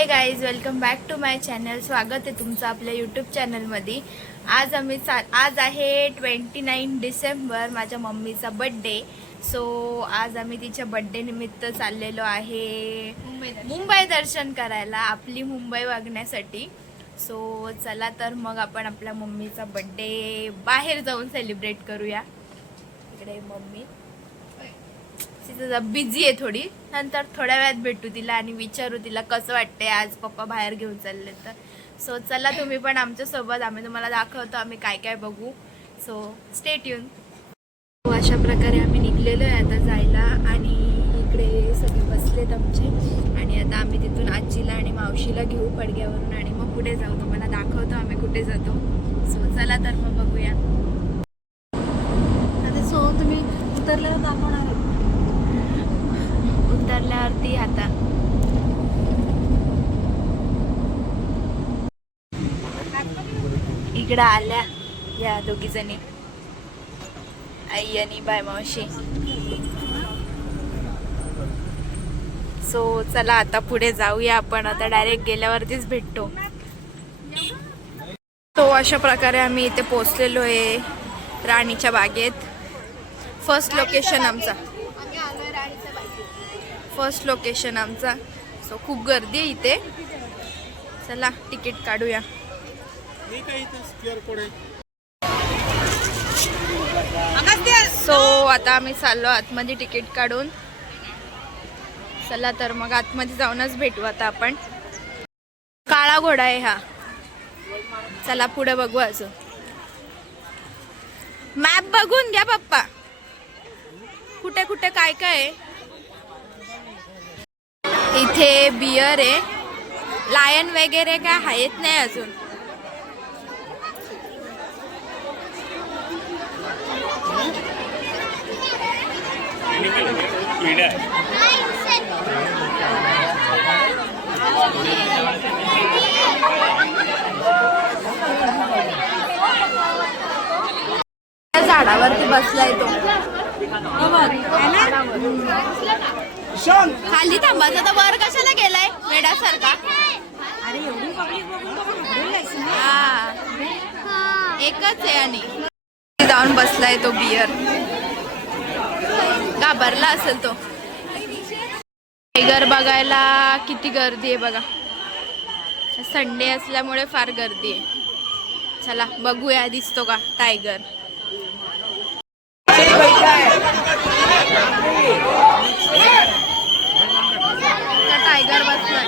हे guys, welcome back to my channel. स्वागत आहे तुमचं आपल्या यूट्यूब चॅनलमध्ये. आज आहे 29 डिसेंबर, माझ्या मम्मीचा बड्डे. सो आज आम्ही तिच्या बड्डे निमित्त चाललेलो आहे मुंबई दर्शन करायला, आपली मुंबई बघण्यासाठी. सो चला तर मग आपण आपल्या मम्मीचा बड्डे बाहेर जाऊन सेलिब्रेट करूया. इकडे मम्मी बिझी आहे थोडी, नंतर थोड्या वेळात भेटू तिला आणि विचारू तिला कसं वाटतंय आज पप्पा बाहेर घेऊन चालले तर. सो चला तुम्ही पण आमच्या सोबत, आम्ही तुम्हाला दाखवतो आम्ही काय काय बघू. So stay tune. अशा प्रकारे आम्ही निघलेलो आहे आता जायला आणि इकडे सगळे बसलेत आमचे आणि आता आम्ही तिथून आजीला आणि मावशीला घेऊ पडग्यावरून आणि मग पुढे जाऊ. तुम्हाला दाखवतो आम्ही कुठे जातो. सो चला तर मग बघूया. सो तुम्ही उतरल्यावर दाखवणार आहे. उतरल्यावरती आता इकडं आल्या या दोघी जणी, आई आणि बाय मावशी. सो चला आता पुढे जाऊया आपण. आता डायरेक्ट गेल्यावरतीच भेटतो. तो अशा प्रकारे आम्ही इथे पोहोचलेलो आहे राणीच्या बागेत. फर्स्ट लोकेशन आमचा. सो खूप गर्दी आहे इथे. चला तिकीट काढूया. सो आता आम्ही चाललो आतमध्ये तिकीट काढून. चला तर मग आतमध्ये जाऊनच भेटू आता आपण. काळा घोडा आहे हा. चला पुढे बघू. अजून मॅप बघून घ्या पप्पा, कुठे कुठे काय काय आहे. इथे बियर आहे, लायन वगैरे काय आहेत नाही अजून. झाडावरती बसलाय तो. खाली थांबायचं तर वर कशाला गेलाय वेडासारखा. हा एकच आहे आणि जाऊन बसलाय तो बियर. घाबरला असेल तो. टायगर बघायला किती गर्दी आहे बघा. संडे असल्यामुळे फार गर्दी आहे. चला बघूया दिसतो का टायगर. टायगर बसलाय.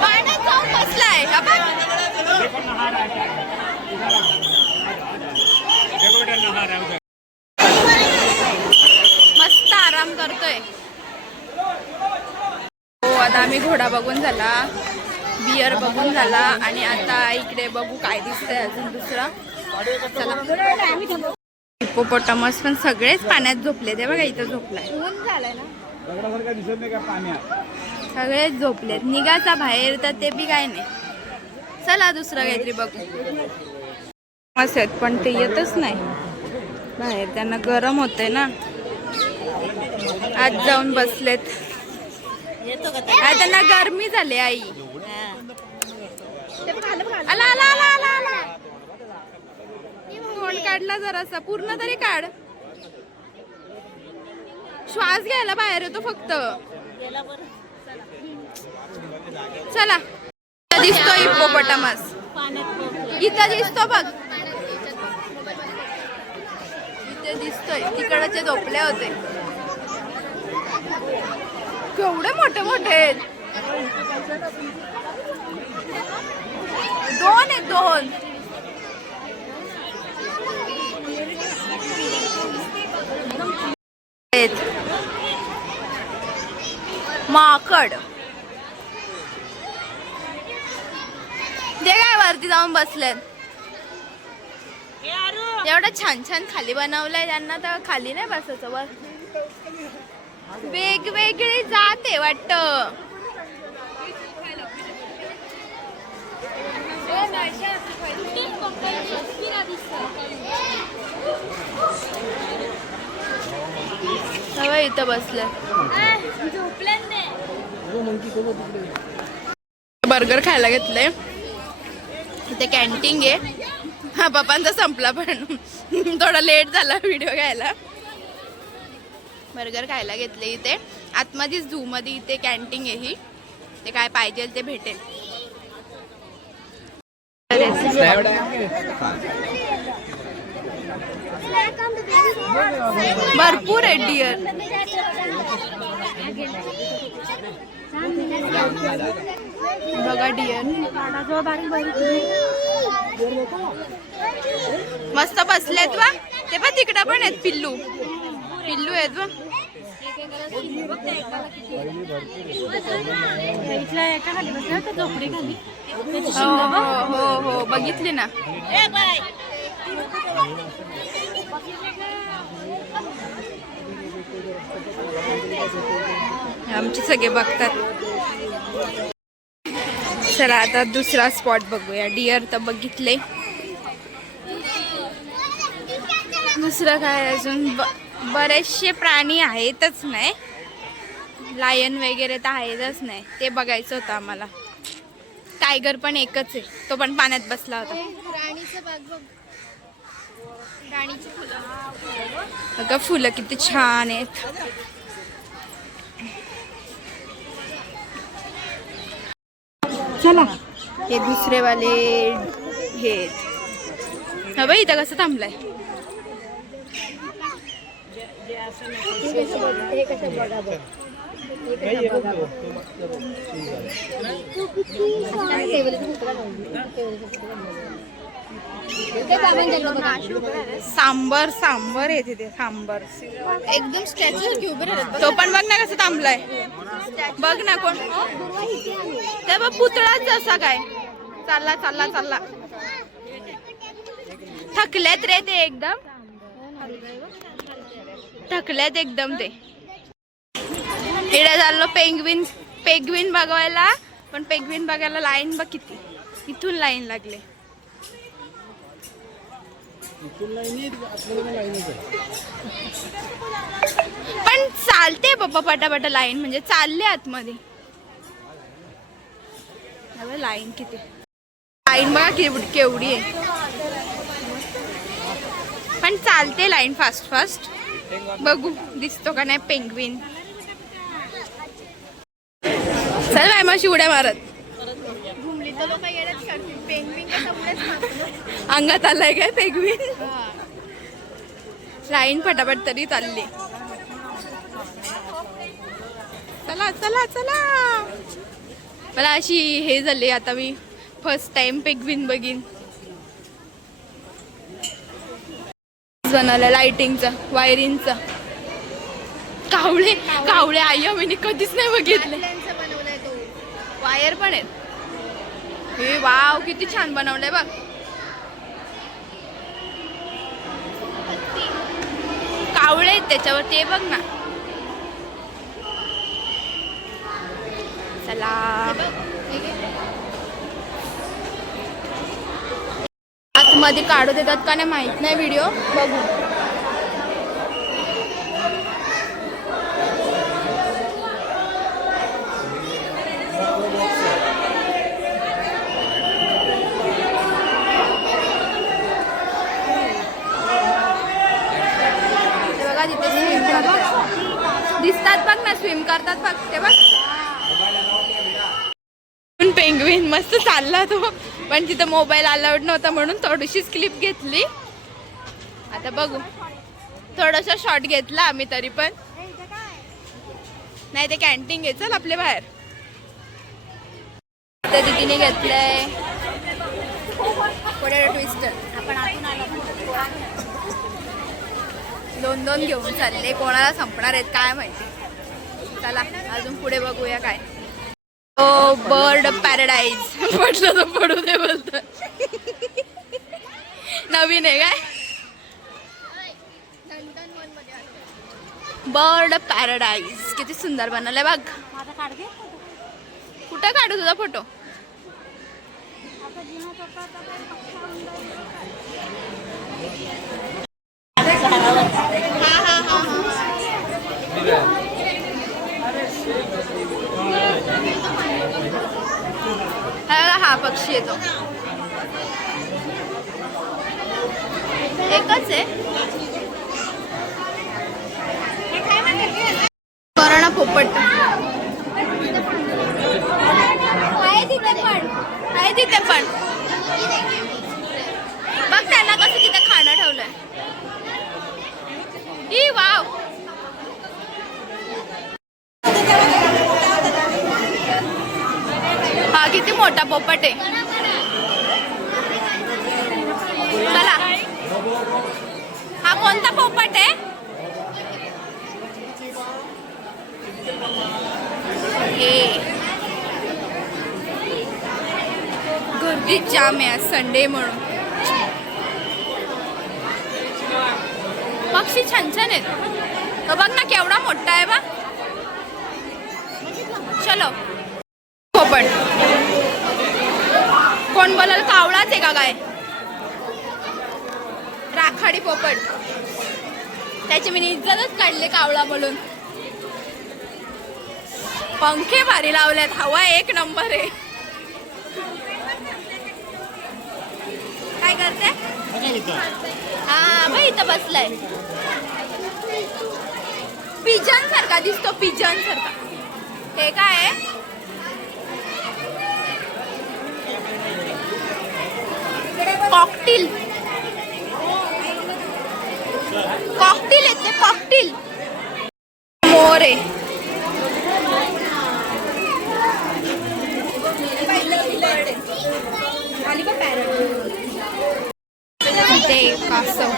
पाण्यात जाऊन बसलाय. मस्त आराम करतोय. हो आता आम्ही घोडा बघून झाला, बियर बघून झाला आणि आता इकडे बघू काय दिसतंय अजून दुसरा. चला. हिप्पोपोटामस पण सगळेच पाण्यात झोपले. ते बघा इथं झोपलाय. सगळेच झोपलेत. निघाचा बाहेर तर ते बी काय नाही. चला दुसरं काहीतरी बघू. मस्त आहेत पण ते येतच नाही बाहेर, त्यांना गरम होतंय ना. आज जाऊन बसलेत. त्यांना गरमी झाली. आई आला आला आला आला आला. तोंड काढला जरासा, पूर्ण तरी काढ. श्वास घ्यायला बाहेर येतो फक्त. चला दिसतो हिप्पोपोटामस. इथं दिसतो बघ, इथे दिसतोय. तिकडचे झोपले होते. केवढे मोठे मोठे आहेत. दोन आहेत, दोन. माकड जे काय वरती जाऊन बसलेत. एवढं छान छान खाली बनवलंय त्यांना, तर खाली नाही बसायचं. वर वेगवेगळी जाते वाटतं. हवं इथं बसलं. बर्गर खायला घेतलंय. इथे कॅन्टीन आहे. हा पप्पांचा संपला पण थोडा लेट झाला व्हिडिओ घ्यायला. बर्गर खायला घेतले इथे आतमध्येच झू मध्ये. इथे कॅन्टीन आहे ही. ते काय पाहिजे ते भेटेल. भरपूर आहे डिअर. बघा डिअर मस्त बसलेत वा. ते पण तिकडं पण आहेत पिल्लू. पिल्लू आहेत वा. हो हो बघितली ना. आमचे सगळे बघतात. चला आता दुसरा स्पॉट बघूया. डिअर तर बघितले. दुसरं काय अजून बरेचसे प्राणी आहेतच नाही. लायन वगैरे तर आहेतच नाही. ते बघायचं होतं आम्हाला. टायगर पण एकच आहे. तो पण पाण्यात बसला होता. बघा फुलं किती छान आहेत. चला हे दुसरे वाले हे. हा बाई इथं कसं थांबलाय. सांबर सांबर येते ते सांबर. एकदम स्टॅच्यू उभे राहतात. तो पण बघ ना कसं थांबलाय. बघ ना कोण ते बघ पुतळाच असा काय. चालला चालला चालला. थकलेत रे ते एकदम. थकलेत एकदम ते. इकडे चाललो पेंग्विन. पेंग्विन बघायला. पण पेंग्विन बघायला लाईन बघ किती. इथून लाईन लागले. पण चालते बाबा पटापटा लाईन. म्हणजे चालले आतमध्ये. लाईन किती. लाईन बघा केवढी आहे. पण चालते लाईन फास्ट फास्ट. बघू दिसतो का नाही पेंग्विन. चल बाय मग उड्या मारत. घुमली तर लोक येण्यात करतील. पेंग्विन अंगात आलाय काय पेंग्विन. लाईन फटाफट तरी चालली. चला चला चला. मला अशी हे झाली आता. मी फर्स्ट टाइम पेंग्विन बघीन. बनवलं लाइटिंगचं वायरिंगचं. कावळे कावळे आई मी कधीच नाही बघितले. वायर पण आहेत. हे वाव किती छान बनवलंय बघ. कावळे आहेत त्याच्यावर. ते बघ ना. चला आतमध्ये काढू देतात का नाही माहित नाही. व्हिडिओ बघू. बघा तिथे स्विम करतात. दिसतात बघ ना. स्विम करतात बघ ते बघ. पेंग्विन मस्त चालला तो. पण तिथं मोबाईल अलाउड नव्हता म्हणून थोडीशीच क्लिप घेतली. आता बघू. थोडासा शॉट घेतला आम्ही तरी पण. नाही ते कॅन्टीन घे. चल आपले बाहेर. त्या दीदीने घेतलंय पोटॅटो ट्विस्टर. आपण दोन दोन घेऊन चालले. कोणाला संपणार आहेत काय माहिती. चला अजून पुढे बघूया काय. ओ बर्ड पॅराडाईज. पडलं तर पडू दे बोलत. नवीन आहे काय. बर्ड पॅराडाईज किती सुंदर बनवलंय बघ. कुठं काढू तुझा फोटो. हा पक्षी येतो एकच आहे कोरोना पोपट आहे तिथे पण बघ त्यांना कसं तिथे खाणं ठेवलंय ई वाव हा किती मोठा पोपट आहे चला हा कोणता पोपट आहे गर्दी जाम आहे आज संडे म्हणून पक्षी छान छान आहेत तो बघ ना केवढा मोठा आहे बा चलो पोपट कोण बोलाल कावळाच आहे का काय राखाडी पोपट त्याची मी इज्जतच काढले कावळा बोलून पंखे भारी लावल्यात हवा एक नंबर आहे काय करते हा बाई इथं बसलाय पिजन सारखा दिसतो पिजन सारखा ते काय आहे कॉकटेल कॉकटेल येते कॉकटेल मोर आहे ते कासव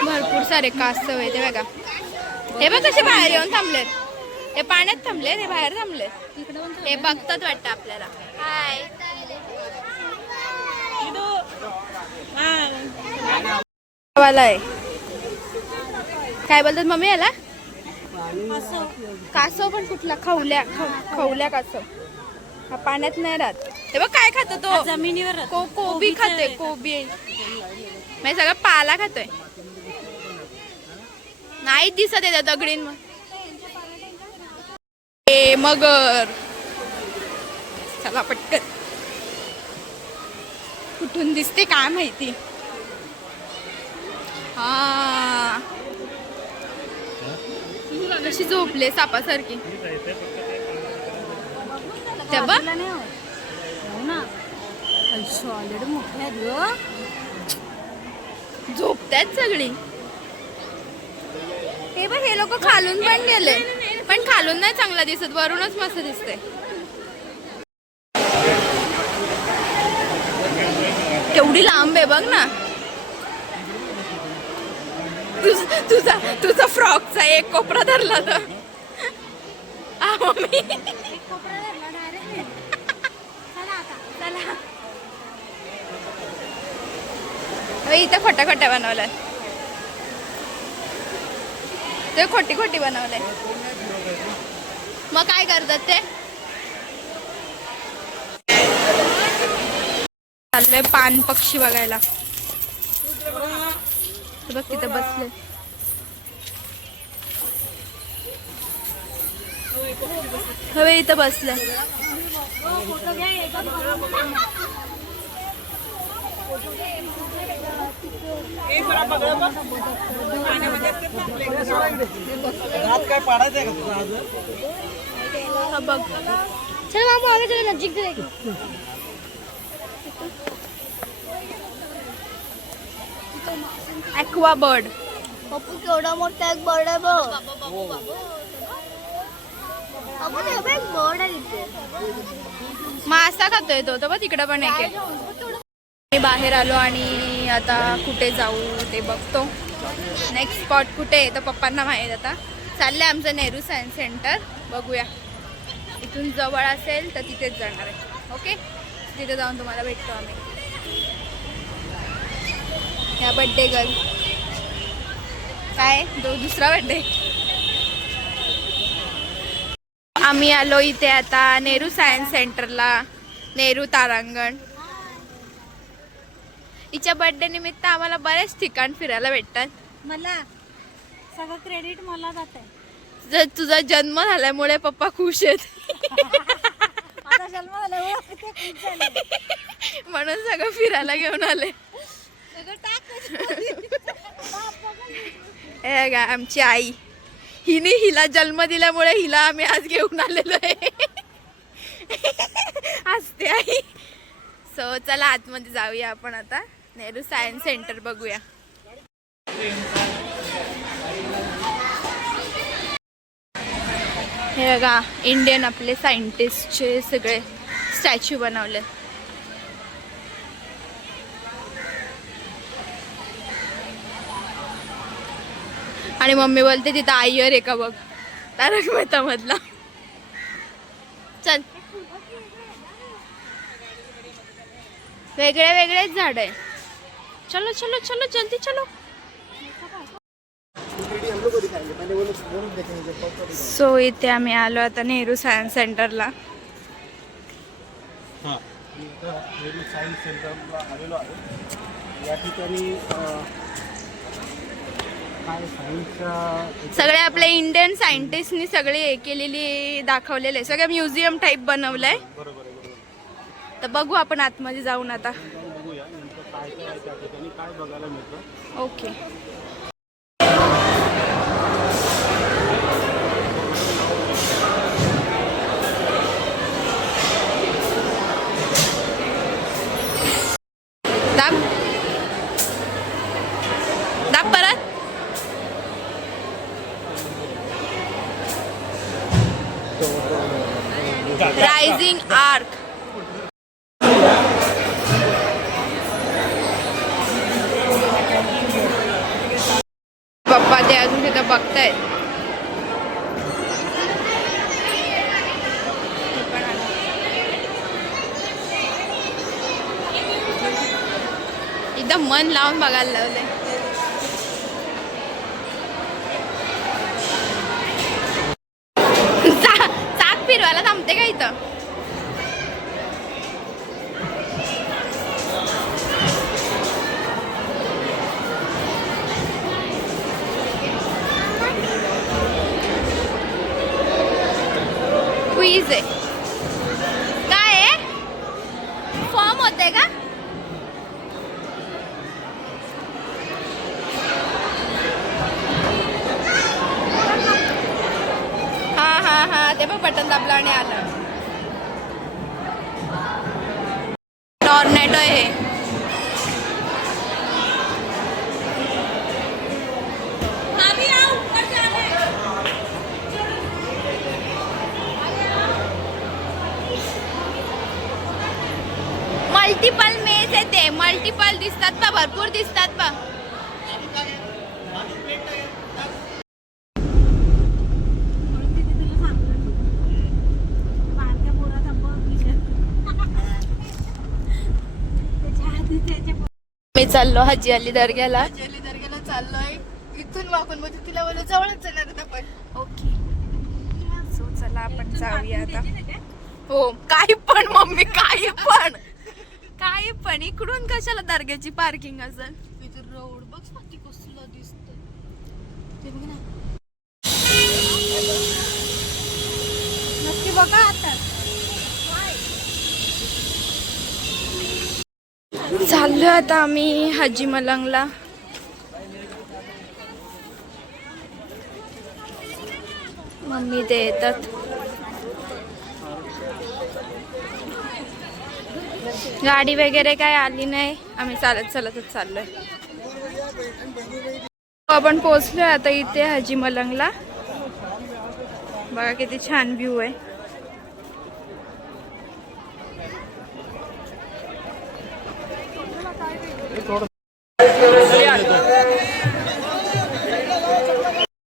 भरपूर सारे कासव आहे ते बघा हे बघ कसे बाहेर येऊन थांबलेत हे पाण्यात थांबले हे बाहेर थांबले हे बघतात वाटतं आपल्याला हाय वाला आहे काय बोलतात मम्मी याला कासव पण कुठला खवल्या खवल्या कासव हा पाण्यात नाही राहत हे बघ काय खातो तो जमिनीवर कोबी खातोय कोबी मी सगळं पाला खातोय नाही दिसत आहे त्या दगडीन मगर चला पटकन कुठून दिसते काय माहिती हा कशी झोपले सापासारखी त्या बघ झोपतात सगळी हे बघ हे लोक खालून पण गेले पण खालून नाही चांगला दिसत वरूनच मस्त दिसते केवढी लांब आहे बघ ना तुझा फ्रॉकचा एक कोपरा धरला तर मम्मी इथं खोट्या खोट्या बनवलाय ते खोटी खोटी बनवलंय मग काय करतात ते चाललंय पान पक्षी बघायला बघ तिथं बसले हवे इथं बसले काय पाडायचंय का तुझं आज बघ चल मामू आगे चले नजीक से ॲक्वा बर्ड पप्पू केवढा मोठा एक बर्ड आहे बघ पप्पू ते एक बर्ड आहे तिथे मासा खातोय तो बघ तिकडं पण एक आहे मी बाहेर आलो आणि आता कुठे जाऊ ते बघतो नेक्स्ट स्पॉट कुठे आहे तर पप्पांना माहीत आता चाललंय आमचं नेहरू सायन्स सेंटर बघूया इथून जवळ असेल तर तिथेच जाणार आहे ओके तिथे जाऊन तुम्हाला भेटतो आम्ही या बड्डे गर्ल काय दुसरा बड्डे आम्ही आलो इथे आता नेहरू सायन्स सेंटरला नेहरू तारांगण हिच्या बर्थडे निमित्त आम्हाला बरेच ठिकाण फिरायला भेटतात. मला सगळं क्रेडिट मला जात आहे. जर तुझा जन्म झाल्यामुळे पप्पा खुश आहेत. माझा जन्म झाल्यावर किती खुश झाले. म्हणून सगळं फिरायला घेऊन आले. सगळं टाक. हे बघा आमची आई, हिला जन्म दिल्यामुळे हिला आम्ही आज घेऊन आलेलो आहे. हसते आई. सो चला आतमध्ये जाऊया आपण आता. नेहरू सायन्स सेंटर बघूया. हे बघा इंडियन आपले सायंटिस्टचे सगळे स्टॅच्यू बनवले. आणि मम्मी बोलते तिथं आयर आहे का बघ, तारक मेहता मधला. चल, वेगळे वेगळेच झाड आहे. चलो चलो चलो जल्दी चलो. सो इथे आम्ही आलो आता नेहरू सायन्स सेंटरला. हां, नेहरू सायन्स सेंटरला आलेलो आहे. या ठिकाणी काय सायन्सच्या सगळे आपले इंडियन सायंटिस्टनी सगळे हे केलेली दाखवलेले, सगळं म्युझियम टाईप बनवलंय. बरोबर आहे, बरोबर. तर बघू आपण आतमध्ये जाऊन आता. बघूया नेमकं काय काय आहे त्या ठिकाणी, काय बघायला मिळतं. ओके. दाब दाब परत. Rising arc. पप्पा ते अजून तिथं बघतायत. एकदम मन लावून बघायला लावलंय. चाक फिरवायला थांबते का इथं? क्वीज आहे काय आहे? फॉर्म होते का? हा ते पण बटन दाबलं आणि आलं. टॉर्नेडो आहे. मल्टिपल मेज आहे ते. मल्टिपल दिसतात बा, भरपूर दिसतात बा. मी चाललो हाजी अली दर्ग्याला. चाललोय इथून वाकून म्हणजे तिला बोल जवळच जाणार आपण. ओके. सो चला आपण जाऊया आता. हो काही पण मम्मी, काही पण इकडून कशाला दर्ग्याची पार्किंग असेल. इथं रोड बघ किती कसला दिसतोय ते बघ ना. नक्की बघा आता. चाललोय आता आम्ही हाजी मलंगला. मम्मी ते येतात. गाडी वगैरे काय आली नाही, आम्ही चालतच चाललोय. आपण पोहोचलोय आता इथे हाजी मलंगला. बघा किती छान व्ह्यू आहे.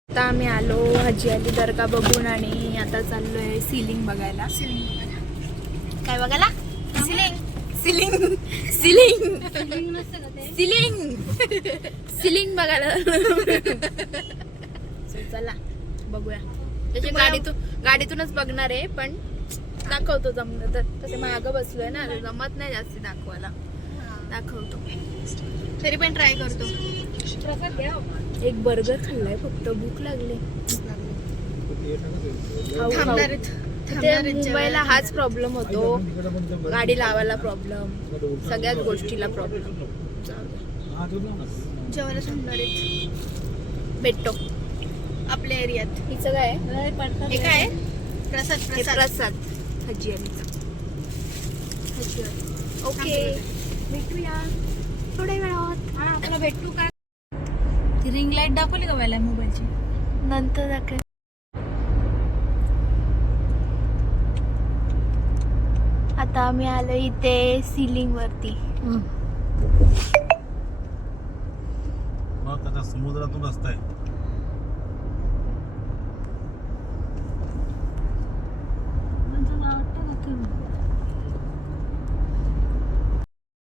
आता आम्ही आलो हाजी अली दर्गा बघून आणि आता चाललोय सीलिंग बघायला. काय बघायला? सिलिंग बघायला. चला बघूया. त्याच्या गाडीतूनच बघणार आहे, पण दाखवतो जमलं तर. तसे मागं बसलोय ना, जमत नाही जास्ती दाखवायला. दाखवतो. तरी पण ट्राय करतो. एक बर्गर खाल्लाय फक्त, भूक लागली. थांबणार आहेत. ते मुंबईला हाच प्रॉब्लेम होतो, गाडी लावायला प्रॉब्लेम, सगळ्याच गोष्टीला प्रॉब्लेम. जेवायला थांबणार आहेत. भेटतो आपल्या एरियात. हिचं काय हे काय प्रसाद हे प्रसाद. प्रसाद हजियानीचा. ओके, भेटूया थोड्या वेळात. हा आपला भेटू का? ती रिंग लाईट दाखवली का मला मोबाईलची? नंतर दाखव. आता आम्ही आलो इथे सिलिंग वरती. मग आता समुद्रातून रस्ता आहे.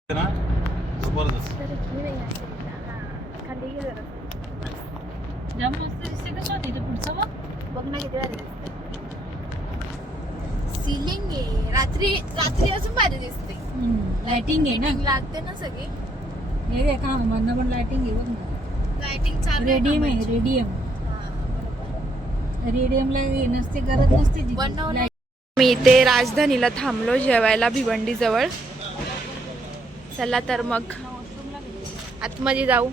ना जबरदस्त. खाली गेलं ना. जाम मस्त दिसते कसं होते इथे पुढचं मग. बघ ना किती भारी दिसते. सिलिंग आहे, रात्री रात्री अजून भारी दिसते. लाइटिंग आहे ना. लागते ना सगळी. हे रे का मधनं पण लाइटिंग आहे बघ ना. लाइटिंग चालू आहे रेडियम आहे कामाची. रेडियम. हा, बरोबर. रेडियमला नसते गरज नसते तिची. बनवलं. मी इथे राजधानीला थांबलो जेवायला भिवंडी जवळ. चला तर मग आतमध्ये जाऊ.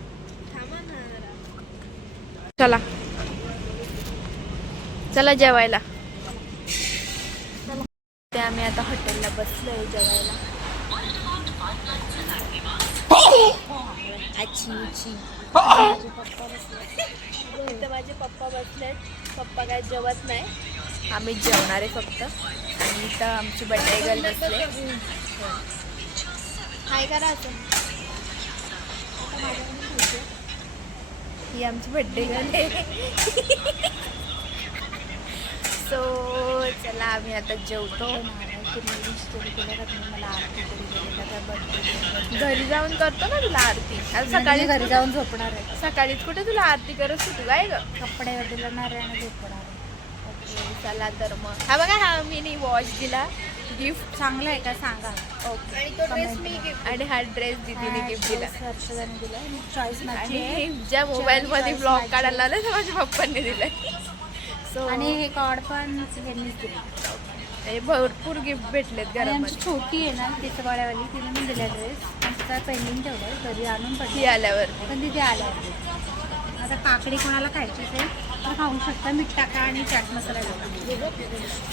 चला चला जेवायला. ते आम्ही आता हॉटेलला बसलोय जेवायला. इथं माझे पप्पा बसलेत. पप्पा काय जेवत नाही, आम्ही जेवणार आहे फक्त. आणि इथं आमची बड्डे गर्ल बसले. काय करायचं, ही आमची बड्डे गर्ल आहे. सो चला आम्ही आता जेवतो. घरी जाऊन करतो ना तुला आरती. आज सकाळी घरी जाऊन झोपणार आहे. सकाळीच कुठे तुला आरती करत होती काय ग. कपडे बदलणार आहे आणि झोपणार आहे. चला तर मग हा बघा, हा मी वॉच दिला गिफ्ट. चांगलं आहे का सांगा. ओके. आणि तो ड्रेस मी गिफ्ट. आणि हा ड्रेस दीदीने गिफ्ट दिला. हर्षदाने दिला. चॉईस माझी आहे. आणि ज्या मोबाईल मध्ये ब्लॉग काढायला लावले ते माझ्या पप्पांनी दिले. सो आणि हे कॉर्ड पण यांनीच दिलं. हे भरपूर गिफ्ट भेटलेत आणि आमची घरामध्ये. छोटी आहे ना तिथवाड्यावाली, तिने मी दिला ड्रेस. आमचा पेंडिंग ठेवलाय, घरी आणून ही पडली आल्यावर पण तिथे आल्यावर. आता काकडी कोणाला खायची असेल तर खाऊ शकता. मीठ टाका आणि चाट मसाला टाका.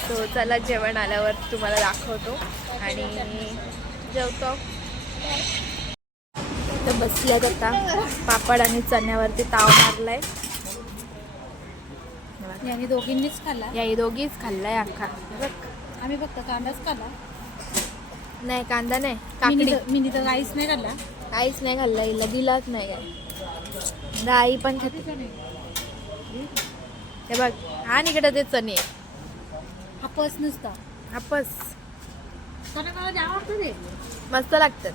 सो चला जेवण आल्यावर तुम्हाला दाखवतो आणि जेवतो. तर बसल्यात आता पापड आणि चण्यावरती ताव मारलाय. यांनी दोघींनीच खाल्ला. या दोघीच खाल्लाय अख्खा. बघ. आम्ही फक्त कांदाच खाल्ला. नाही कांदा नाही, काकडी. मिनी तर काहीच नाही खाल्ला. काहीच नाही खाल्ला, हिला दिलाच नाही काय. आई पण खाते. हे बघ, आणि इकडे ते चणे हापस नुसता. आपस कोणाला द्यावं वाटतं ते. मस्त लागतात.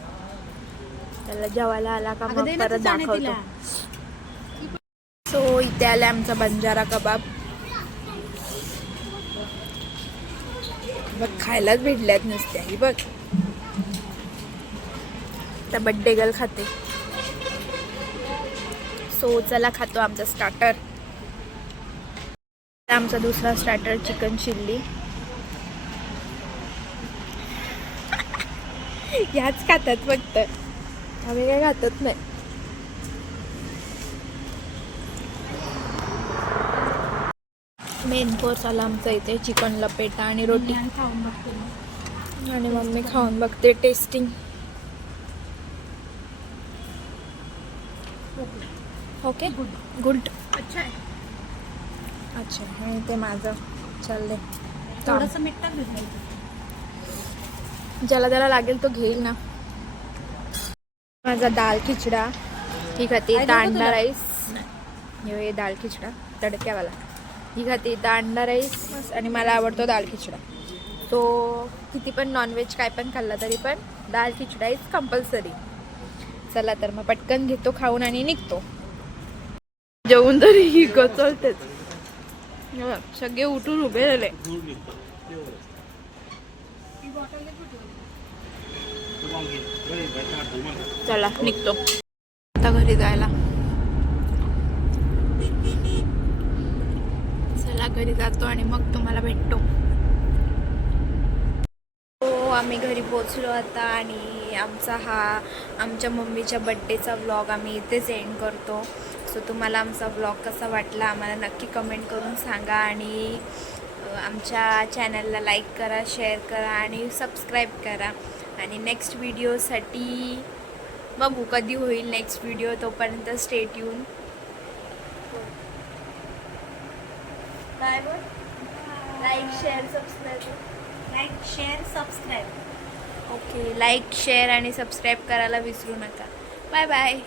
त्याला जेवायला आला का अगं मग दे ना परत तू चणे दाखवतो. तिला. सो इथे आला आमचा बंजारा कबाब. बघ खायलाच भेटल्यात नुसत्या. ही बघ आता बड्डे गर्ल खाते. सो चला खातो आमचा स्टार्टर. आमचा दुसरा स्टार्टर चिकन चिल्ली. याच खातात फक्त, आम्ही काय खातच नाही. मेन कोर्स आला आमचा इथे चिकन लपेटा आणि रोटी. आणि खाऊन बघते मी. आणि मम्मी खाऊन बघते टेस्टिंग. Okay good. अच्छा आहे. अच्छा आणि ते माझं चाललंय. थोडंसं मीठ टाक भेटलं. ज्याला ज्याला लागेल तो घेईल ना. माझा दाल खिचडा. ही खाते काय देऊ अंडा तुला? राईस. हे दाल खिचडा तडक्यावाला. ही खाते अंडा राईस आणि मला आवडतो दाल खिचडा. तो किती पण नॉनव्हेज काय पण खाल्ला तरी पण दाल खिचडा इज कंपल्सरी. चला तर मग पटकन घेतो खाऊन आणि निघतो. जेवून तरी ही गचळतेच. सगळे उठून उभे झाले. दूर निघतो तेवढंच. ही बॉटल तू मग घे. चला निघतो आता घरी जायला. चला घरी जातो आणि मग तुम्हाला भेटतो. हो आम्ही घरी पोचलो आता आणि आमच्या मम्मीच्या बड्डेचा व्लॉग आम्ही इथेच एंड करतो. सो तुम्हाला आमचा व्लॉग कसा वाटला आम्हाला नक्की कमेंट करून सांगा आणि आमच्या चॅनलला लाईक करा, शेअर करा आणि सबस्क्राईब करा. आणि नेक्स्ट व्हिडिओसाठी बघू कधी होईल नेक्स्ट व्हिडिओ, तोपर्यंत स्टे ट्यून. काय बोल? Like share subscribe. Okay, like share आणि सबस्क्राईब करायला विसरू नका. Bye bye.